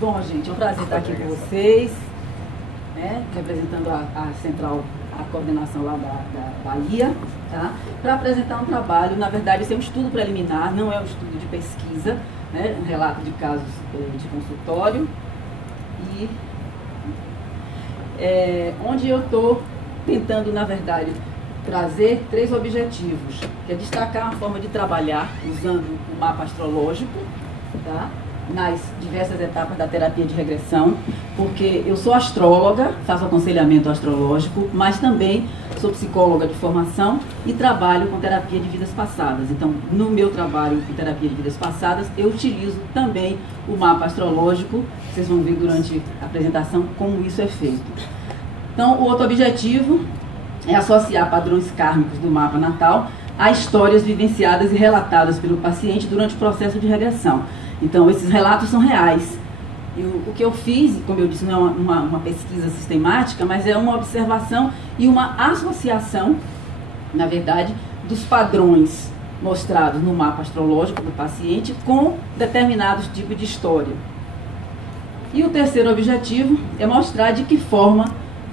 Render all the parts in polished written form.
Bom, gente, é um prazer estar aqui com vocês, né, representando a central, a coordenação lá da Bahia, tá? Para apresentar um trabalho. Na verdade, esse é um estudo preliminar, não é um estudo de pesquisa, né, um relato de casos de consultório, e onde eu estou tentando, na verdade, trazer 3 objetivos, que é destacar uma forma de trabalhar usando o mapa astrológico, tá? Nas diversas etapas da terapia de regressão, porque eu sou astróloga, faço aconselhamento astrológico, mas também sou psicóloga de formação e trabalho com terapia de vidas passadas. Então, no meu trabalho com terapia de vidas passadas, eu utilizo também o mapa astrológico. Vocês vão ver durante a apresentação como isso é feito. Então, o outro objetivo é associar padrões kármicos do mapa natal a histórias vivenciadas e relatadas pelo paciente durante o processo de regressão. Então, esses relatos são reais. E o que eu fiz, como eu disse, não é uma pesquisa sistemática, mas é uma observação e uma associação, na verdade, dos padrões mostrados no mapa astrológico do paciente com determinados tipos de história. E o terceiro objetivo é mostrar de que forma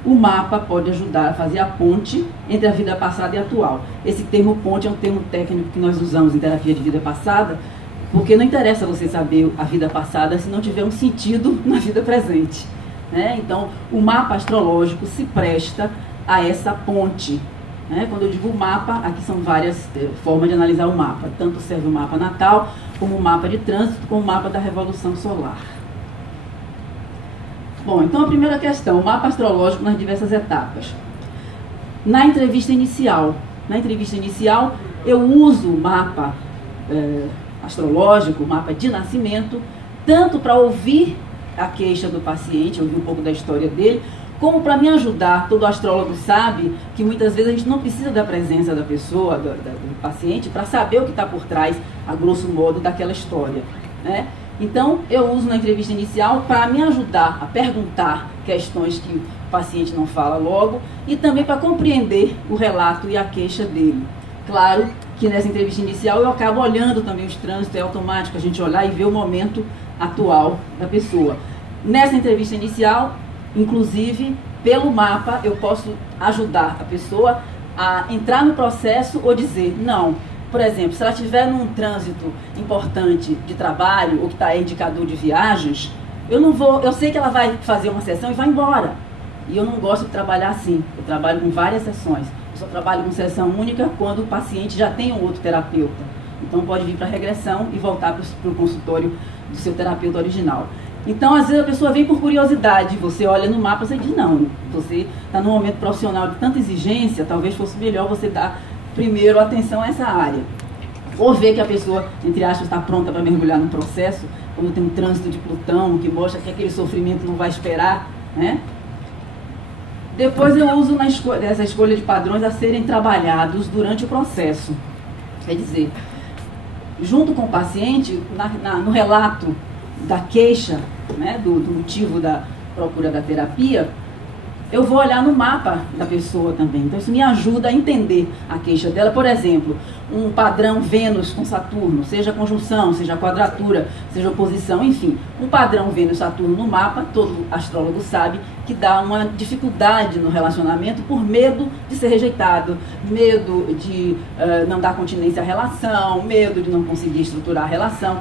o mapa pode ajudar a fazer a ponte entre a vida passada e a atual. Esse termo ponte é um termo técnico que nós usamos em terapia de vida passada, porque não interessa você saber a vida passada se não tiver um sentido na vida presente, né? Então, o mapa astrológico se presta a essa ponte, né? Quando eu digo mapa, aqui são várias formas de analisar o mapa. Tanto serve o mapa natal, como o mapa de trânsito, como o mapa da revolução solar. Bom, então a primeira questão, o mapa astrológico nas diversas etapas. Na entrevista inicial, eu uso o mapa astrológico, o mapa de nascimento, tanto para ouvir a queixa do paciente, ouvir um pouco da história dele, como para me ajudar. Todo astrólogo sabe que muitas vezes a gente não precisa da presença da pessoa, do paciente, para saber o que está por trás, a grosso modo, daquela história, né? Então, eu uso na entrevista inicial para me ajudar a perguntar questões que o paciente não fala logo e também para compreender o relato e a queixa dele. Claro que nessa entrevista inicial eu acabo olhando também os trânsitos, é automático a gente olhar e ver o momento atual da pessoa. Nessa entrevista inicial, inclusive, pelo mapa, eu posso ajudar a pessoa a entrar no processo ou dizer não. Por exemplo, se ela estiver num trânsito importante de trabalho ou que está indicador de viagens, eu sei que ela vai fazer uma sessão e vai embora. E eu não gosto de trabalhar assim. Eu trabalho com várias sessões. Eu só trabalho com sessão única quando o paciente já tem um outro terapeuta. Então pode vir para a regressão e voltar para o consultório do seu terapeuta original. Então, às vezes a pessoa vem por curiosidade, você olha no mapa e diz, não, você está num momento profissional de tanta exigência, talvez fosse melhor você dar primeiro atenção a essa área. Ou ver que a pessoa, entre aspas, está pronta para mergulhar no processo, quando tem um trânsito de Plutão, que mostra que aquele sofrimento não vai esperar, né? Depois eu uso essa escolha de padrões a serem trabalhados durante o processo. Quer dizer, junto com o paciente, no relato da queixa, né, do motivo da procura da terapia, eu vou olhar no mapa da pessoa também. Então isso me ajuda a entender a queixa dela. Por exemplo, um padrão Vênus com Saturno, seja conjunção, seja quadratura, seja oposição, enfim. Um padrão Vênus-Saturno no mapa, todo astrólogo sabe que dá uma dificuldade no relacionamento por medo de ser rejeitado, medo de não dar continência à relação, medo de não conseguir estruturar a relação,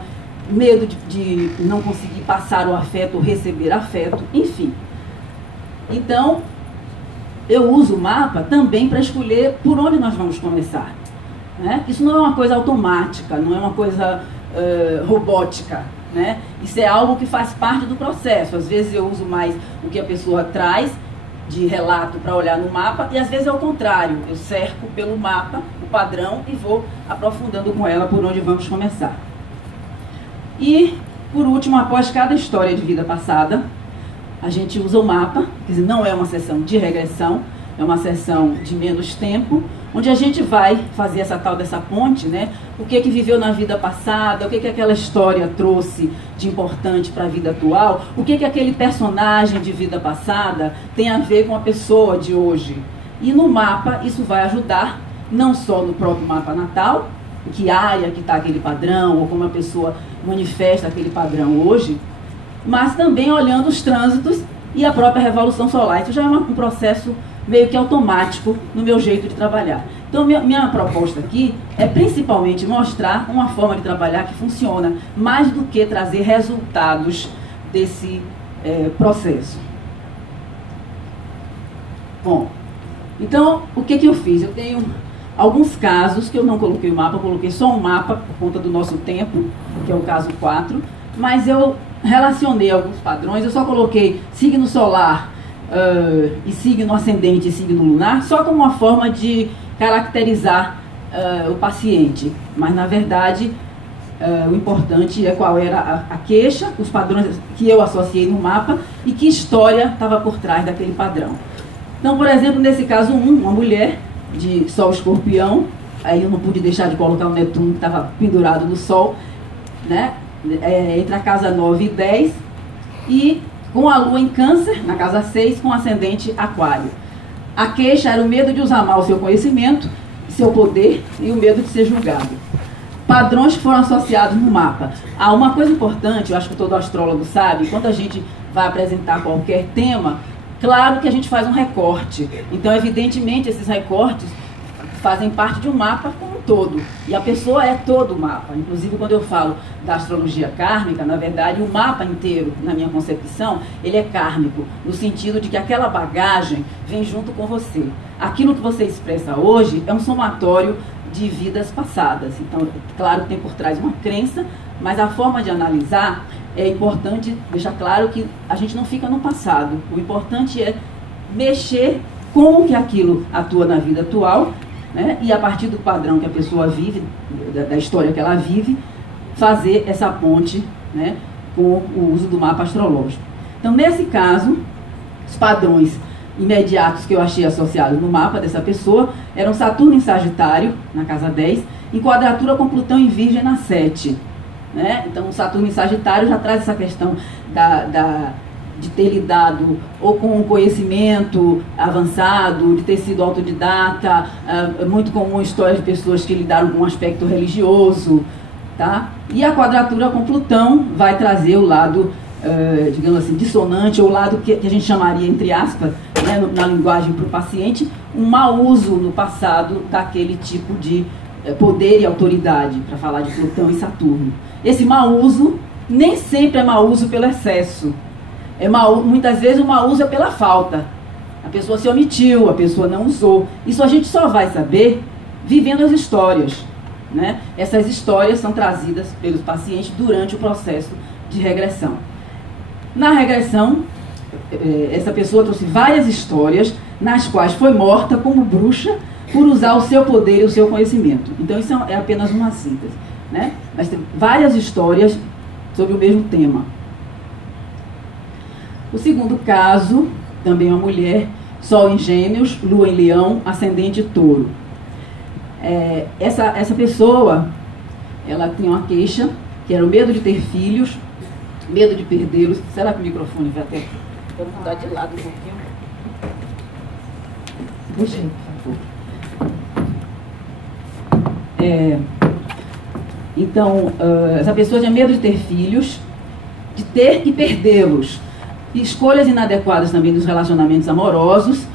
medo de não conseguir passar o afeto ou receber afeto, enfim. Então, eu uso o mapa também para escolher por onde nós vamos começar, né? Isso não é uma coisa automática, não é uma coisa robótica, né? Isso é algo que faz parte do processo. Às vezes eu uso mais o que a pessoa traz de relato para olhar no mapa e às vezes é o contrário. Eu cerco pelo mapa o padrão e vou aprofundando com ela por onde vamos começar. E, por último, após cada história de vida passada, a gente usa o mapa, quer dizer, não é uma sessão de regressão, é uma sessão de menos tempo, onde a gente vai fazer essa tal dessa ponte, né? O que viveu na vida passada, o que aquela história trouxe de importante para a vida atual, o que aquele personagem de vida passada tem a ver com a pessoa de hoje. E no mapa isso vai ajudar, não só no próprio mapa natal, que área que está aquele padrão, ou como a pessoa manifesta aquele padrão hoje, mas também olhando os trânsitos e a própria revolução solar. Isso já é um processo meio que automático no meu jeito de trabalhar. Então, minha proposta aqui é principalmente mostrar uma forma de trabalhar que funciona, mais do que trazer resultados desse processo. Bom, então, o que eu fiz? Eu tenho alguns casos que eu não coloquei o mapa, eu coloquei só um mapa por conta do nosso tempo, que é o caso 4, mas eu relacionei alguns padrões, eu só coloquei signo solar e signo ascendente e signo lunar, só como uma forma de caracterizar o paciente, mas na verdade o importante é qual era a queixa, os padrões que eu associei no mapa e que história estava por trás daquele padrão. Então, por exemplo, nesse caso 1, uma mulher de Sol Escorpião, aí eu não pude deixar de colocar o Netuno que estava pendurado no Sol, né? Entre a casa 9 e 10, e com a Lua em Câncer, na casa 6, com ascendente Aquário. A queixa era o medo de usar mal o seu conhecimento, seu poder e o medo de ser julgado. Padrões que foram associados no mapa. Uma coisa importante, eu acho que todo astrólogo sabe, quando a gente vai apresentar qualquer tema, claro que a gente faz um recorte. Então, evidentemente, esses recortes fazem parte de um mapa como um todo. E a pessoa é todo o mapa. Inclusive, quando eu falo da astrologia kármica, na verdade, o mapa inteiro, na minha concepção, ele é kármico, no sentido de que aquela bagagem vem junto com você. Aquilo que você expressa hoje é um somatório de vidas passadas. Então, claro que tem por trás uma crença, mas a forma de analisar é importante deixar claro que a gente não fica no passado. O importante é mexer como que aquilo atua na vida atual, né? E a partir do padrão que a pessoa vive, da história que ela vive, fazer essa ponte, né, com o uso do mapa astrológico. Então, nesse caso, os padrões imediatos que eu achei associados no mapa dessa pessoa eram Saturno em Sagitário, na casa 10, em quadratura com Plutão em Virgem, na 7. Né? Então, o Saturno em Sagitário já traz essa questão de ter lidado ou com um conhecimento avançado, de ter sido autodidata, muito comum história de pessoas que lidaram com um aspecto religioso, tá? E a quadratura com Plutão vai trazer o lado, digamos assim, dissonante, ou o lado que a gente chamaria, entre aspas, né, na linguagem para o paciente, um mau uso no passado daquele tipo de poder e autoridade, para falar de Plutão e Saturno. Esse mau uso nem sempre é mau uso pelo excesso. Muitas vezes o mau uso é pela falta. A pessoa se omitiu, a pessoa não usou. Isso a gente só vai saber vivendo as histórias. Né? Essas histórias são trazidas pelos pacientes durante o processo de regressão. Na regressão, essa pessoa trouxe várias histórias nas quais foi morta como bruxa por usar o seu poder e o seu conhecimento. Então isso é apenas uma síntese. Né? Mas tem várias histórias sobre o mesmo tema. O segundo caso, também uma mulher, Sol em Gêmeos, Lua em Leão, Ascendente Touro. Essa pessoa, ela tem uma queixa, que era o medo de ter filhos, medo de perdê-los. Será que o microfone vai até aqui? Vamos mudar de lado um pouquinho. Puxa, por favor. Então, essa pessoa tinha medo de ter filhos, de ter e perdê-los. Escolhas inadequadas também dos relacionamentos amorosos,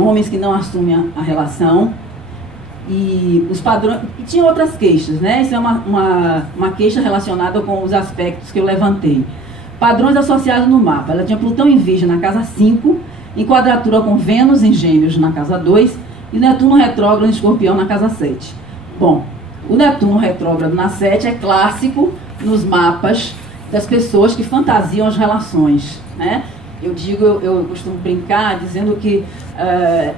homens que não assumem a relação, e os padrões. E tinha outras queixas, né? Isso é uma queixa relacionada com os aspectos que eu levantei. Padrões associados no mapa. Ela tinha Plutão em Virgem na casa 5, em quadratura com Vênus em Gêmeos na casa 2 e Netuno retrógrado em Escorpião na casa 7. Bom, o Netuno retrógrado na 7 é clássico nos mapas das pessoas que fantasiam as relações, né? Eu costumo brincar dizendo que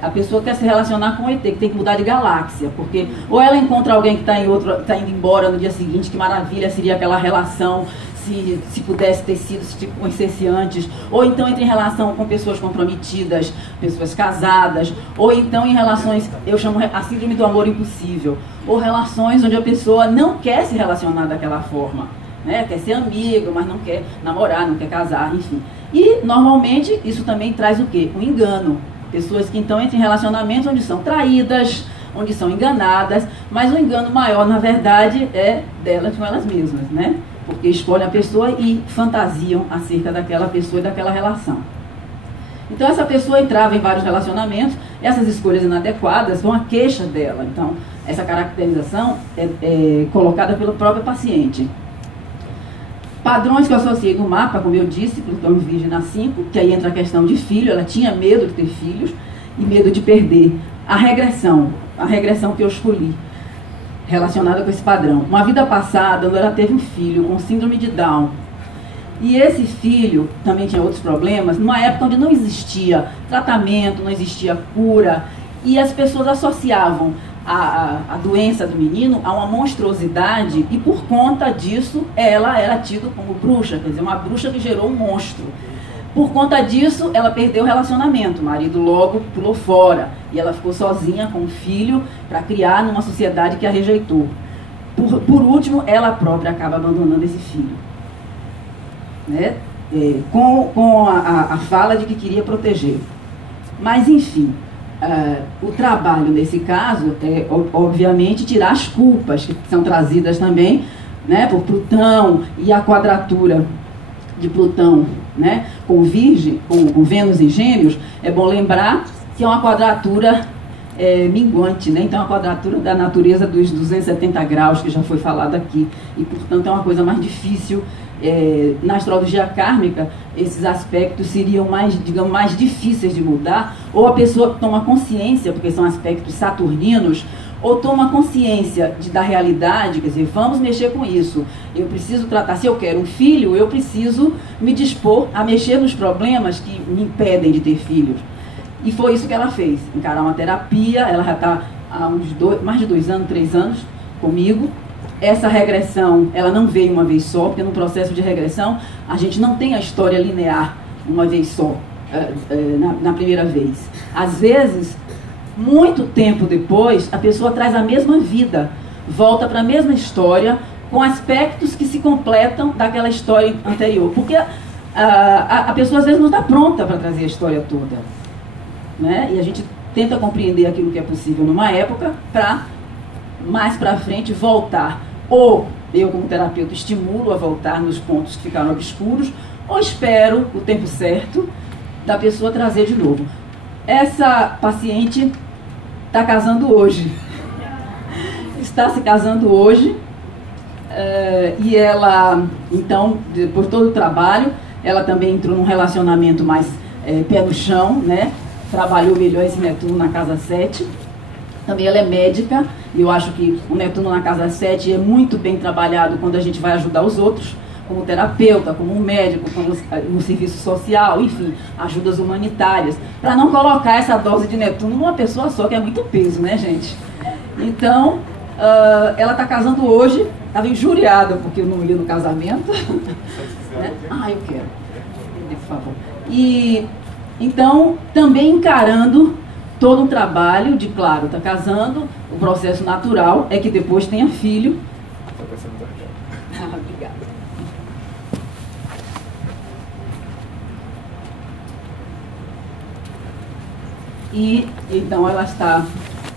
a pessoa quer se relacionar com o ET, que tem que mudar de galáxia, porque ou ela encontra alguém que está indo embora no dia seguinte, que maravilha seria aquela relação, se pudesse ter sido, se conhecesse antes, ou então entra em relação com pessoas comprometidas, pessoas casadas, ou então em relações, eu chamo a síndrome do amor impossível, ou relações onde a pessoa não quer se relacionar daquela forma, né? Quer ser amigo, mas não quer namorar, não quer casar, enfim. E, normalmente, isso também traz o quê? Um engano. Pessoas que, então, entram em relacionamentos onde são traídas, onde são enganadas, mas o engano maior, na verdade, é delas com elas mesmas, né? porque escolhem a pessoa e fantasiam acerca daquela pessoa e daquela relação. Então essa pessoa entrava em vários relacionamentos, essas escolhas inadequadas vão à queixa dela. Então essa caracterização é colocada pelo próprio paciente. Padrões que eu associei no mapa, como eu disse, Plutão em Virgem na 5, que aí entra a questão de filho, ela tinha medo de ter filhos e medo de perder. A regressão que eu escolhi, relacionada com esse padrão. Uma vida passada, onde ela teve um filho com síndrome de Down. E esse filho também tinha outros problemas, numa época onde não existia tratamento, não existia cura, e as pessoas associavam a doença do menino a uma monstruosidade, e por conta disso ela era tida como bruxa, quer dizer, uma bruxa que gerou um monstro. Por conta disso, ela perdeu o relacionamento, o marido logo pulou fora, e ela ficou sozinha com o filho para criar numa sociedade que a rejeitou. Por último, ela própria acaba abandonando esse filho, né? Com a fala de que queria proteger. Mas, enfim, o trabalho nesse caso é, obviamente, tirar as culpas que são trazidas também, né, por Plutão e a quadratura de Plutão, né, com Virgem, com Vênus em Gêmeos. É bom lembrar que é uma quadratura minguante, né? Então é uma quadratura da natureza dos 270 graus, que já foi falado aqui, e portanto é uma coisa mais difícil. Na astrologia kármica, esses aspectos seriam mais, digamos, mais difíceis de mudar, ou a pessoa toma consciência, porque são aspectos saturninos, ou toma consciência da realidade, quer dizer, vamos mexer com isso. Eu preciso tratar, se eu quero um filho, eu preciso me dispor a mexer nos problemas que me impedem de ter filhos. E foi isso que ela fez, encarar uma terapia. Ela já está há mais de 2 anos, 3 anos comigo. Essa regressão, ela não veio uma vez só, porque no processo de regressão a gente não tem a história linear uma vez só, na primeira vez. Às vezes, muito tempo depois, a pessoa traz a mesma vida, volta para a mesma história, com aspectos que se completam daquela história anterior. Porque a pessoa às vezes não está pronta para trazer a história toda, né? E a gente tenta compreender aquilo que é possível numa época para mais para frente voltar. Ou eu, como terapeuta, estimulo a voltar nos pontos que ficaram obscuros, ou espero o tempo certo da pessoa trazer de novo. Essa paciente está casando hoje. Está se casando hoje. E ela, então, depois de todo o trabalho, ela também entrou num relacionamento mais pé no chão, né? Trabalhou melhor esse Netuno na casa 7. Também ela é médica, e eu acho que o Netuno na casa 7 é muito bem trabalhado quando a gente vai ajudar os outros, como terapeuta, como um médico, como no serviço social, enfim, ajudas humanitárias, para não colocar essa dose de Netuno numa pessoa só, que é muito peso, né, gente? Então, ela está casando hoje, estava injuriada porque eu não ia no casamento. Né? Eu quero, por favor. E, então, também encarando todo um trabalho de, claro, está casando, o processo natural é que depois tenha filho. Obrigada. E, então, ela está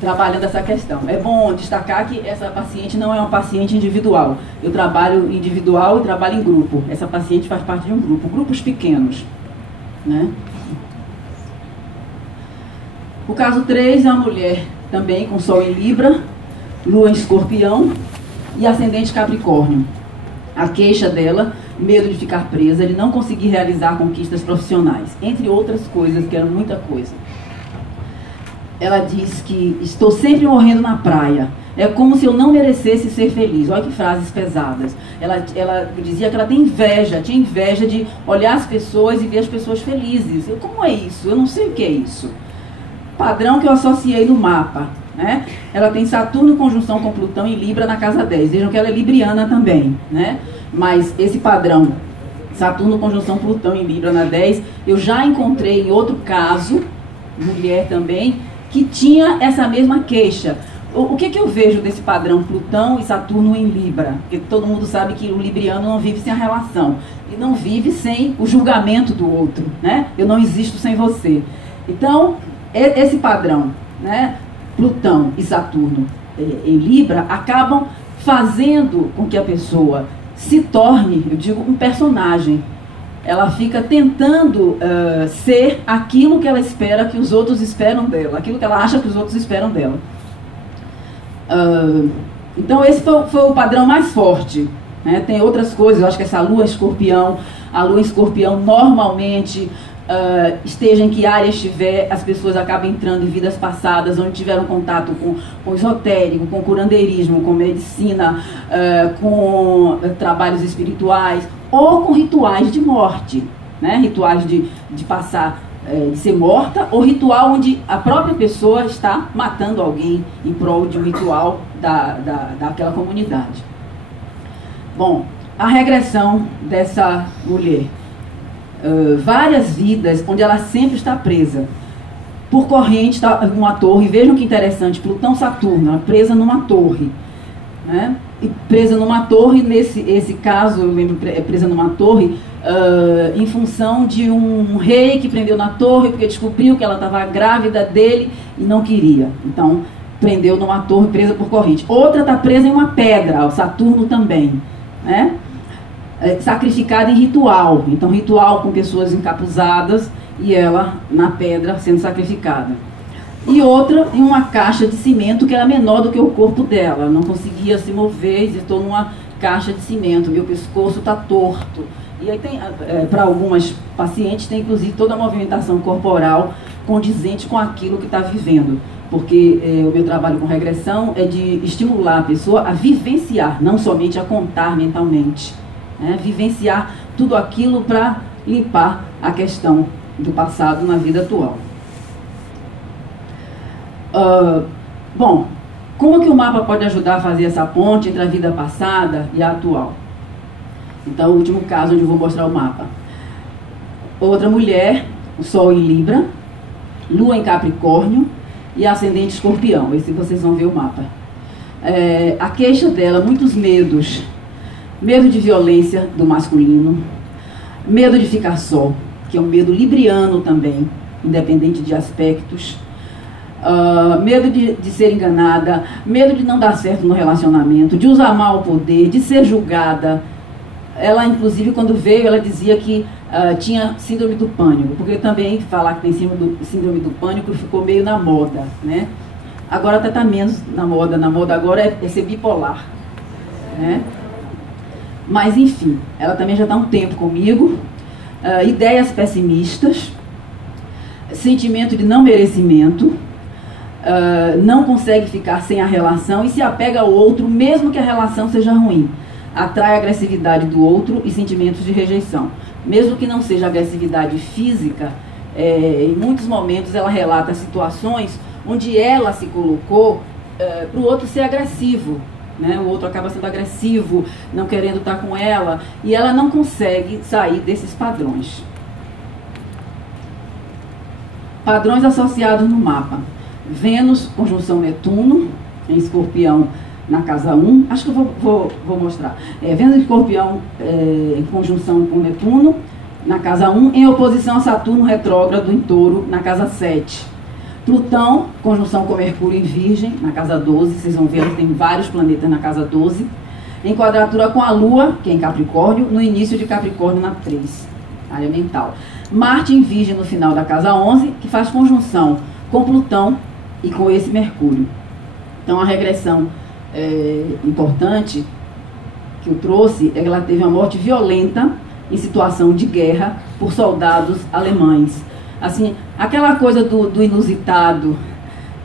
trabalhando essa questão. É bom destacar que essa paciente não é uma paciente individual. Eu trabalho individual e trabalho em grupo. Essa paciente faz parte de um grupo, grupos pequenos, né? O caso 3 é uma mulher também com Sol em Libra, Lua em Escorpião e Ascendente Capricórnio. A queixa dela, medo de ficar presa, de não conseguir realizar conquistas profissionais, entre outras coisas, que era muita coisa. Ela diz que estou sempre morrendo na praia. É como se eu não merecesse ser feliz. Olha que frases pesadas. Ela dizia que ela tinha inveja de olhar as pessoas e ver as pessoas felizes. Como é isso? Eu não sei o que é isso. Padrão que eu associei no mapa, né? Ela tem Saturno em conjunção com Plutão em Libra na casa 10. Vejam que ela é libriana também, né? Mas esse padrão, Saturno conjunção Plutão em Libra na 10, eu já encontrei em outro caso, mulher também, que tinha essa mesma queixa. O que eu vejo desse padrão Plutão e Saturno em Libra? Porque todo mundo sabe que o libriano não vive sem a relação. E não vive sem o julgamento do outro, né? Eu não existo sem você. Então, esse padrão, né, Plutão e Saturno em Libra, acabam fazendo com que a pessoa se torne, eu digo, um personagem. Ela fica tentando ser aquilo que ela espera que os outros esperam dela, aquilo que ela acha que os outros esperam dela. Então esse foi o padrão mais forte, né? Tem outras coisas, eu acho que essa lua escorpião, a lua escorpião normalmente, esteja em que área estiver, as pessoas acabam entrando em vidas passadas, onde tiveram contato com esotérico, com curandeirismo, com medicina, com trabalhos espirituais, ou com rituais de morte, né? Rituais de passar, de ser morta, ou ritual onde a própria pessoa está matando alguém em prol de um ritual daquela comunidade. Bom, a regressão dessa mulher. Várias vidas onde ela sempre está presa por corrente, numa torre. Vejam que interessante, Plutão-Saturno, ela presa numa torre, né? E presa numa torre, esse caso, eu lembro, presa numa torre em função de um rei que prendeu na torre porque descobriu que ela estava grávida dele e não queria. Então, prendeu numa torre, presa por corrente. Outra está presa em uma pedra, o Saturno também, né? Sacrificada em ritual. Então, ritual com pessoas encapuzadas e ela na pedra sendo sacrificada. E outra em uma caixa de cimento que era menor do que o corpo dela. Não conseguia se mover, estou numa caixa de cimento, meu pescoço está torto. E aí tem, para algumas pacientes, tem inclusive toda a movimentação corporal condizente com aquilo que está vivendo. Porque o meu trabalho com regressão é de estimular a pessoa a vivenciar, não somente a contar mentalmente. Vivenciar tudo aquilo para limpar a questão do passado na vida atual. Bom, como que o mapa pode ajudar a fazer essa ponte entre a vida passada e a atual? Então, o último caso onde eu vou mostrar o mapa. Outra mulher, o Sol em Libra, Lua em Capricórnio e Ascendente Escorpião. Esse vocês vão ver o mapa. A queixa dela, muitos medos. Medo de violência do masculino, medo de ficar só, que é um medo libriano também, independente de aspectos, medo de ser enganada, medo de não dar certo no relacionamento, de usar mal o poder, de ser julgada. Ela, inclusive, quando veio, ela dizia que tinha síndrome do pânico, porque também falar que tem síndrome do pânico ficou meio na moda, né? Agora até está menos na moda agora é ser bipolar, né? Mas, enfim, ela também já está há um tempo comigo. Ideias pessimistas, sentimento de não merecimento, não consegue ficar sem a relação e se apega ao outro, mesmo que a relação seja ruim. Atrai a agressividade do outro e sentimentos de rejeição. Mesmo que não seja agressividade física, em muitos momentos ela relata situações onde ela se colocou para o outro ser agressivo. Né? O outro acaba sendo agressivo, não querendo estar com ela, e ela não consegue sair desses padrões. Padrões associados no mapa. Vênus, conjunção Netuno, em Escorpião, na casa 1. Acho que eu vou mostrar. Vênus e Escorpião em conjunção com Netuno, na casa 1, em oposição a Saturno retrógrado em Touro, na casa 7. Plutão, conjunção com Mercúrio em Virgem, na casa 12, vocês vão ver que tem vários planetas na casa 12, em quadratura com a Lua, que é em Capricórnio, no início de Capricórnio na 3, área mental. Marte em Virgem no final da casa 11, que faz conjunção com Plutão e com esse Mercúrio. Então a regressão importante que eu trouxe é que ela teve uma morte violenta em situação de guerra por soldados alemães. Assim, aquela coisa do inusitado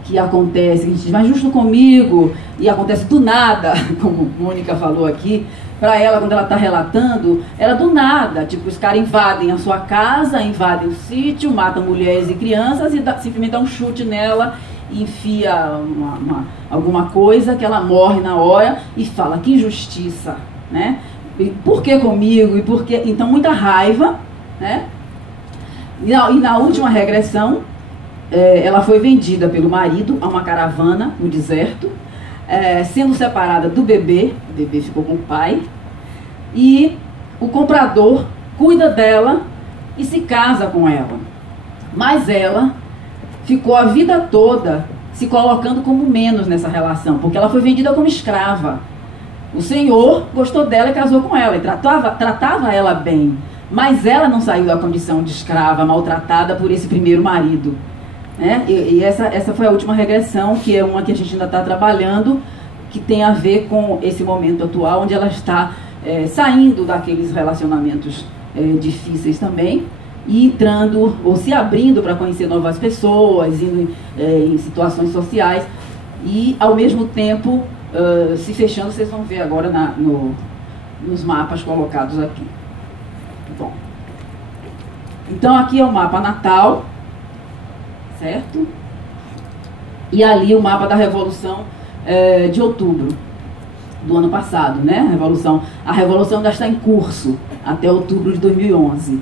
que acontece, que a gente diz, mas justo comigo, e acontece do nada, como Mônica falou aqui, para ela, quando ela está relatando, era do nada, tipo, os caras invadem a sua casa, invadem o sítio, matam mulheres e crianças e simplesmente dá um chute nela, e enfia alguma coisa que ela morre na hora e fala, que injustiça, né? E por que comigo? E por que? Então, muita raiva, né? E na última regressão, ela foi vendida pelo marido a uma caravana no deserto, sendo separada do bebê, o bebê ficou com o pai, e o comprador cuida dela e se casa com ela. Mas ela ficou a vida toda se colocando como menos nessa relação, porque ela foi vendida como escrava. O senhor gostou dela e casou com ela, e tratava ela bem. Mas ela não saiu da condição de escrava, maltratada por esse primeiro marido. Né? E essa foi a última regressão, que é uma que a gente ainda está trabalhando, que tem a ver com esse momento atual, onde ela está saindo daqueles relacionamentos difíceis também, e entrando, ou se abrindo para conhecer novas pessoas, indo em situações sociais, e ao mesmo tempo se fechando. Vocês vão ver agora nos mapas colocados aqui. Bom, então aqui é o mapa natal, certo? E ali o mapa da Revolução de outubro do ano passado, né? A Revolução ainda está em curso até outubro de 2011.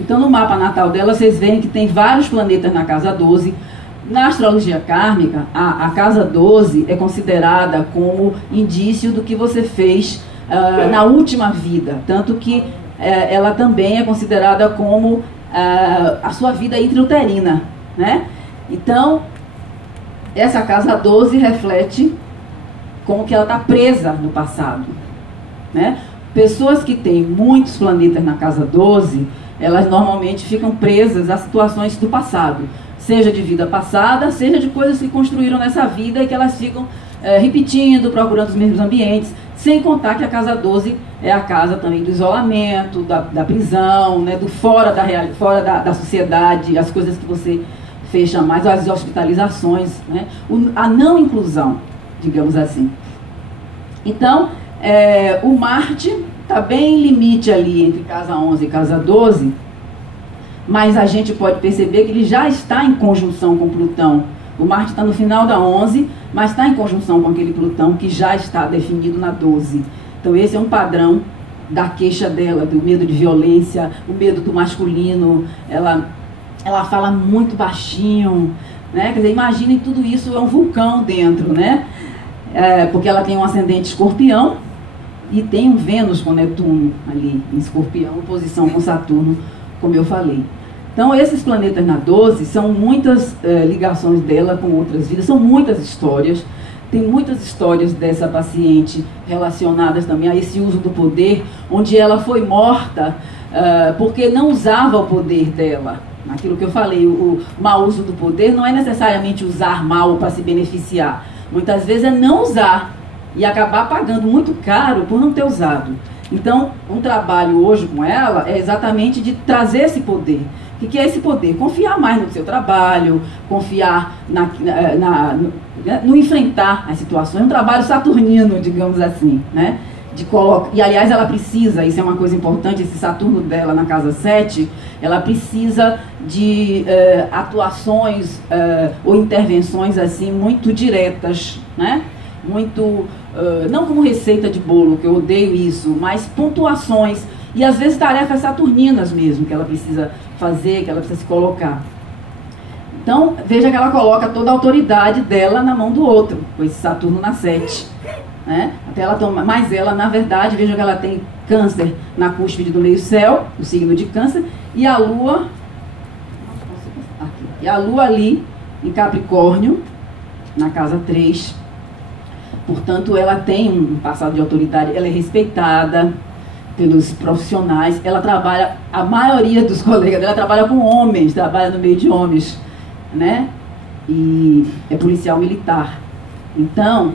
Então no mapa natal dela vocês veem que tem vários planetas na casa 12. Na astrologia kármica, a casa 12 é considerada como indício do que você fez na última vida, tanto que ela também é considerada como a sua vida intrauterina, né? Então, essa casa 12 reflete como que ela está presa no passado, né? Pessoas que têm muitos planetas na casa 12, elas normalmente ficam presas a situações do passado, seja de vida passada, seja de coisas que construíram nessa vida e que elas ficam repetindo, procurando os mesmos ambientes, sem contar que a casa 12 é a casa também do isolamento, da prisão, né, do fora da sociedade, as coisas que você fecha mais, as hospitalizações, né, a não inclusão, digamos assim. Então, o Marte está bem limite ali entre casa 11 e casa 12, mas a gente pode perceber que ele já está em conjunção com Plutão. O Marte está no final da 11, mas está em conjunção com aquele Plutão que já está definido na 12. Então esse é um padrão da queixa dela, do medo de violência, o medo do masculino. Ela fala muito baixinho, né? Quer dizer, imaginem tudo isso, é um vulcão dentro, né? Porque ela tem um ascendente Escorpião e tem um Vênus com Netuno ali em Escorpião, em posição com Saturno, como eu falei. Então, esses planetas na 12 são muitas ligações dela com outras vidas, são muitas histórias. Tem muitas histórias dessa paciente relacionadas também a esse uso do poder, onde ela foi morta porque não usava o poder dela. Aquilo que eu falei, o mau uso do poder não é necessariamente usar mal para se beneficiar. Muitas vezes é não usar e acabar pagando muito caro por não ter usado. Então, um trabalho hoje com ela é exatamente de trazer esse poder. O que é esse poder? Confiar mais no seu trabalho, confiar no enfrentar as situações. É um trabalho saturnino, digamos assim, né? E, aliás, ela precisa, isso é uma coisa importante, esse Saturno dela na casa 7, ela precisa de atuações ou intervenções assim muito diretas, né? Muito, não como receita de bolo, que eu odeio isso, mas pontuações e às vezes tarefas saturninas mesmo, que ela precisa fazer, que ela precisa se colocar. Então, veja que ela coloca toda a autoridade dela na mão do outro, com esse Saturno na 7. Né? Até ela toma, mas ela, na verdade, veja que ela tem Câncer na cúspide do meio-céu, o signo de Câncer, e a Lua, ali em Capricórnio, na casa 3. Portanto, ela tem um passado de autoridade, ela é respeitada pelos profissionais, ela trabalha, a maioria dos colegas dela trabalha com homens, trabalha no meio de homens, né? E é policial militar. Então,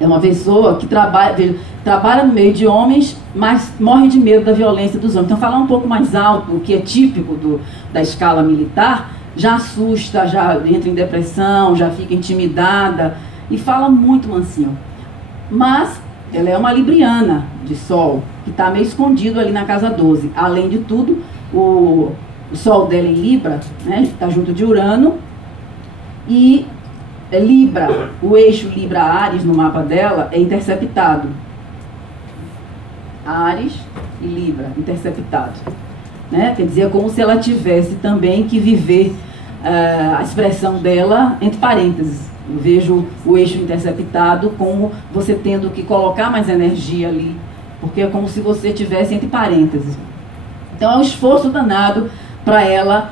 é uma pessoa que trabalha no meio de homens, mas morre de medo da violência dos homens. Então, falar um pouco mais alto, o que é típico da escala militar, já assusta, já entra em depressão, já fica intimidada e fala muito mansinho. Mas ela é uma libriana de Sol, que está meio escondido ali na casa 12. Além de tudo, o Sol dela em Libra, né, está junto de Urano, e Libra, o eixo Libra-Áries no mapa dela é interceptado. Áries e Libra, interceptado. Né? Quer dizer, é como se ela tivesse também que viver a expressão dela entre parênteses. Eu vejo o eixo interceptado como você tendo que colocar mais energia ali, porque é como se você tivesse entre parênteses. Então é um esforço danado para ela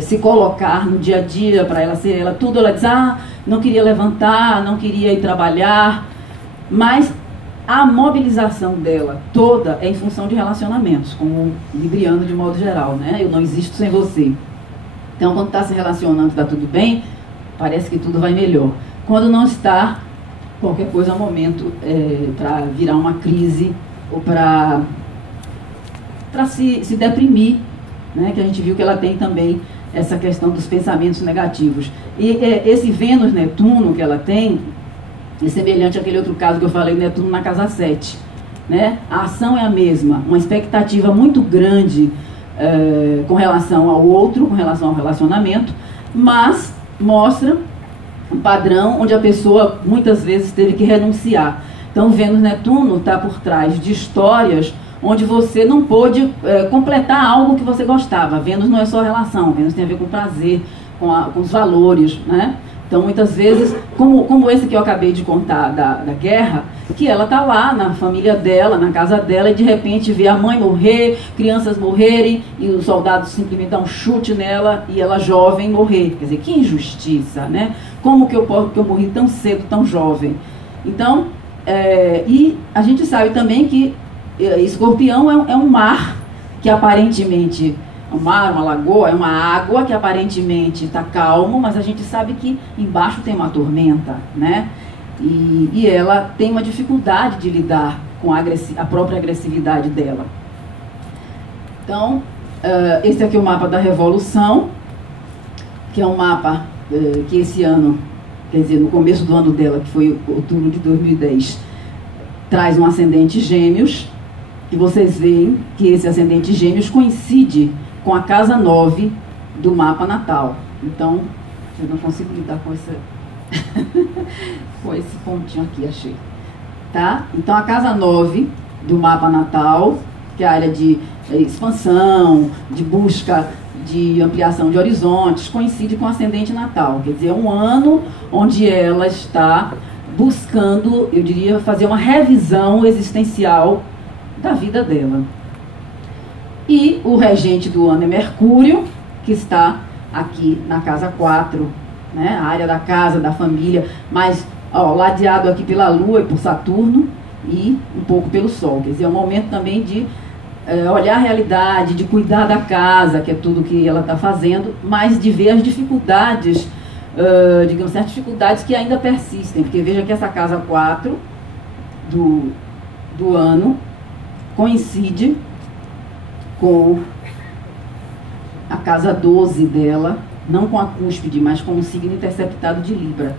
se colocar no dia a dia, para ela ser ela tudo. Ela diz, não queria levantar, não queria ir trabalhar, mas a mobilização dela toda é em função de relacionamentos, como o libriano de modo geral, né? Eu não existo sem você. Então, quando está se relacionando, está tudo bem, parece que tudo vai melhor. Quando não está, qualquer coisa é um momento para virar uma crise ou para se deprimir, né? Que a gente viu que ela tem também essa questão dos pensamentos negativos. E esse Vênus-Netuno que ela tem é semelhante àquele outro caso que eu falei, Netuno na casa 7. Né? A ação é a mesma, uma expectativa muito grande com relação ao outro, com relação ao relacionamento, mas mostra um padrão onde a pessoa muitas vezes teve que renunciar. Então, Vênus-Netuno está por trás de histórias onde você não pôde completar algo que você gostava. Vênus não é só relação, Vênus tem a ver com prazer, com os valores, né? Então, muitas vezes, como esse que eu acabei de contar da guerra, que ela está lá na família dela, na casa dela, e de repente vê a mãe morrer, crianças morrerem, e os soldados simplesmente dão um chute nela, e ela jovem morrer. Quer dizer, que injustiça, né? Como que eu morri tão cedo, tão jovem? Então, e a gente sabe também que Escorpião é um mar que aparentemente... Um mar, uma lagoa, é uma água que aparentemente está calmo, mas a gente sabe que embaixo tem uma tormenta, né? E ela tem uma dificuldade de lidar com a própria agressividade dela. Então, esse aqui é o mapa da Revolução, que é um mapa que esse ano, quer dizer, no começo do ano dela, que foi outubro de 2010, traz um ascendente Gêmeos, e vocês veem que esse ascendente Gêmeos coincide com a casa 9 do mapa natal. Então, eu não consigo lidar com com esse pontinho aqui, achei. Tá? Então, a casa 9 do mapa natal, que é a área de expansão, de busca, de ampliação de horizontes, coincide com o ascendente natal. Quer dizer, é um ano onde ela está buscando, eu diria, fazer uma revisão existencial da vida dela. E o regente do ano é Mercúrio, que está aqui na casa 4, né? A área da casa, da família, mas ladeado aqui pela Lua e por Saturno e um pouco pelo Sol. Quer dizer, é um momento também de olhar a realidade, de cuidar da casa, que é tudo que ela está fazendo, mas de ver as dificuldades, digamos, certas dificuldades que ainda persistem. Porque veja que essa casa 4 do ano coincide com a casa 12 dela, não com a cúspide, mas com o signo interceptado de Libra,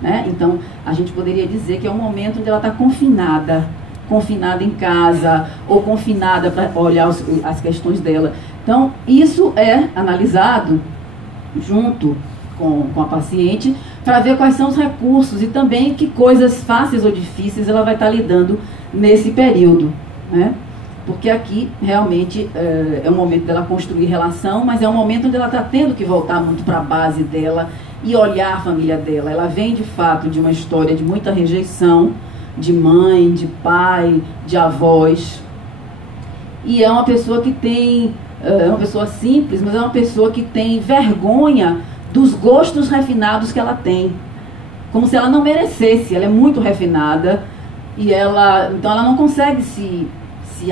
né? Então, a gente poderia dizer que é um momento onde ela está confinada em casa, ou confinada para olhar as questões dela. Então, isso é analisado junto com a paciente, para ver quais são os recursos e também que coisas fáceis ou difíceis ela vai estar lidando nesse período, né? Porque aqui, realmente, é um momento dela construir relação, mas é um momento onde ela está tendo que voltar muito para a base dela e olhar a família dela. Ela vem, de fato, de uma história de muita rejeição, de mãe, de pai, de avós. E é uma pessoa que tem... é uma pessoa simples, mas é uma pessoa que tem vergonha dos gostos refinados que ela tem. Como se ela não merecesse. Ela é muito refinada e então ela não consegue se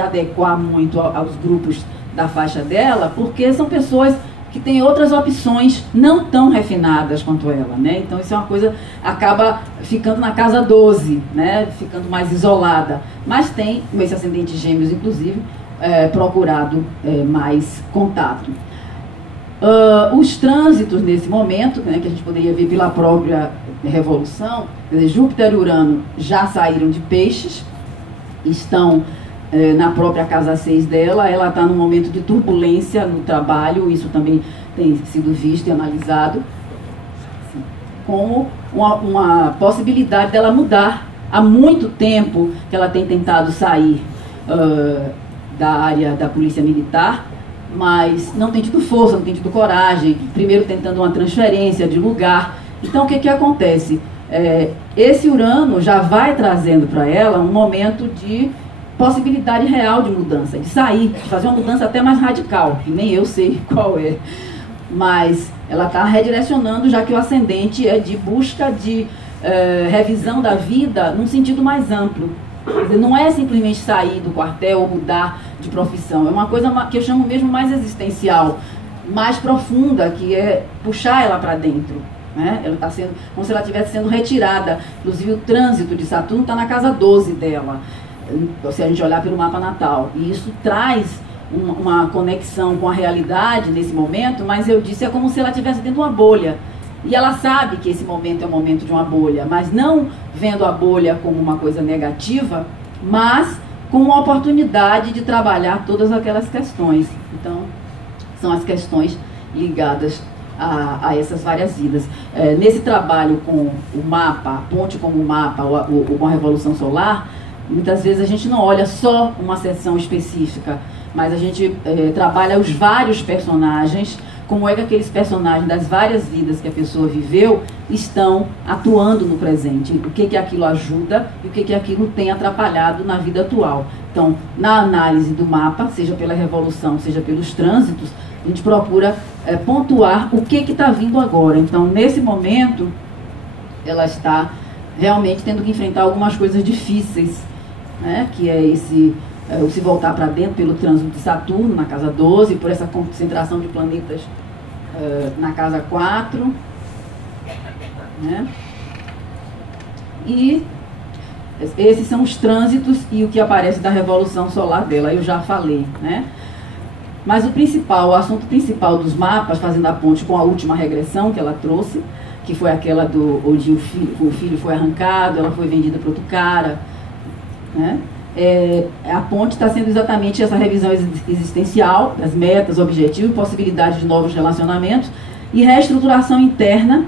adequar muito aos grupos da faixa dela, porque são pessoas que têm outras opções não tão refinadas quanto ela, né? Então isso é uma coisa, acaba ficando na casa 12, né? Ficando mais isolada, mas tem, esse ascendente Gêmeos inclusive, procurado mais contato. Os trânsitos nesse momento, né, que a gente poderia ver pela própria Revolução, quer dizer, Júpiter e Urano já saíram de Peixes, estão na própria casa 6 dela, ela está num momento de turbulência no trabalho, isso também tem sido visto e analisado, como uma possibilidade dela mudar. Há muito tempo que ela tem tentado sair da área da polícia militar, mas não tem tido força, não tem tido coragem, primeiro tentando uma transferência de lugar. Então o que acontece? Esse Urano já vai trazendo para ela um momento de possibilidade real de mudança, de sair, de fazer uma mudança até mais radical, que nem eu sei qual é, mas ela está redirecionando, já que o ascendente é de busca de revisão da vida num sentido mais amplo. Quer dizer, não é simplesmente sair do quartel ou mudar de profissão, é uma coisa que eu chamo mesmo mais existencial, mais profunda, que é puxar ela para dentro. Né? Ela está sendo como se ela estivesse sendo retirada. Inclusive o trânsito de Saturno está na casa 12 dela, se a gente olhar pelo mapa natal. E isso traz uma conexão com a realidade nesse momento, mas eu disse, é como se ela estivesse dentro de uma bolha. E ela sabe que esse momento é o momento de uma bolha, mas não vendo a bolha como uma coisa negativa, mas com uma oportunidade de trabalhar todas aquelas questões. Então, são as questões ligadas a essas várias vidas. Nesse trabalho com o mapa, a ponte como mapa, ou com a Revolução Solar, muitas vezes a gente não olha só uma seção específica, mas a gente trabalha os vários personagens, como é que aqueles personagens das várias vidas que a pessoa viveu estão atuando no presente, o que aquilo ajuda e o que aquilo tem atrapalhado na vida atual. Então, na análise do mapa, seja pela revolução, seja pelos trânsitos, a gente procura pontuar o que está vindo agora. Então, nesse momento, ela está realmente tendo que enfrentar algumas coisas difíceis, né? Que é o se voltar para dentro pelo trânsito de Saturno, na casa 12, por essa concentração de planetas na casa 4. Né? E esses são os trânsitos e o que aparece da revolução solar dela, eu já falei. Né? Mas o assunto principal dos mapas, fazendo a ponte com a última regressão que ela trouxe, que foi aquela onde o filho foi arrancado, ela foi vendida para outro cara, né? A ponte está sendo exatamente essa revisão existencial das metas, objetivos, possibilidades de novos relacionamentos e reestruturação interna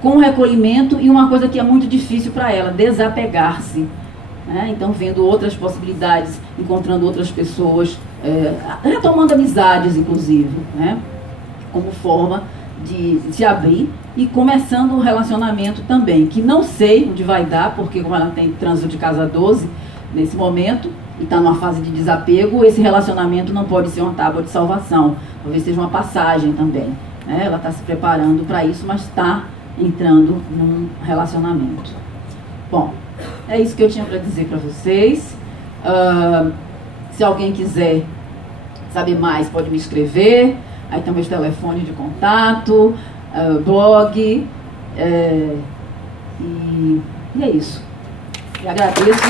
com recolhimento e uma coisa que é muito difícil para ela, desapegar-se. Né? Então, vendo outras possibilidades, encontrando outras pessoas, retomando amizades, inclusive, né? Como forma de se abrir e começando um relacionamento também, que não sei onde vai dar, porque como ela tem trânsito de casa 12, nesse momento, e está numa fase de desapego, esse relacionamento não pode ser uma tábua de salvação, talvez seja uma passagem também. Né? Ela está se preparando para isso, mas está entrando num relacionamento. Bom, é isso que eu tinha para dizer para vocês. Se alguém quiser saber mais, pode me escrever. Aí tem meus telefones de contato, blog, e é isso. E agradeço.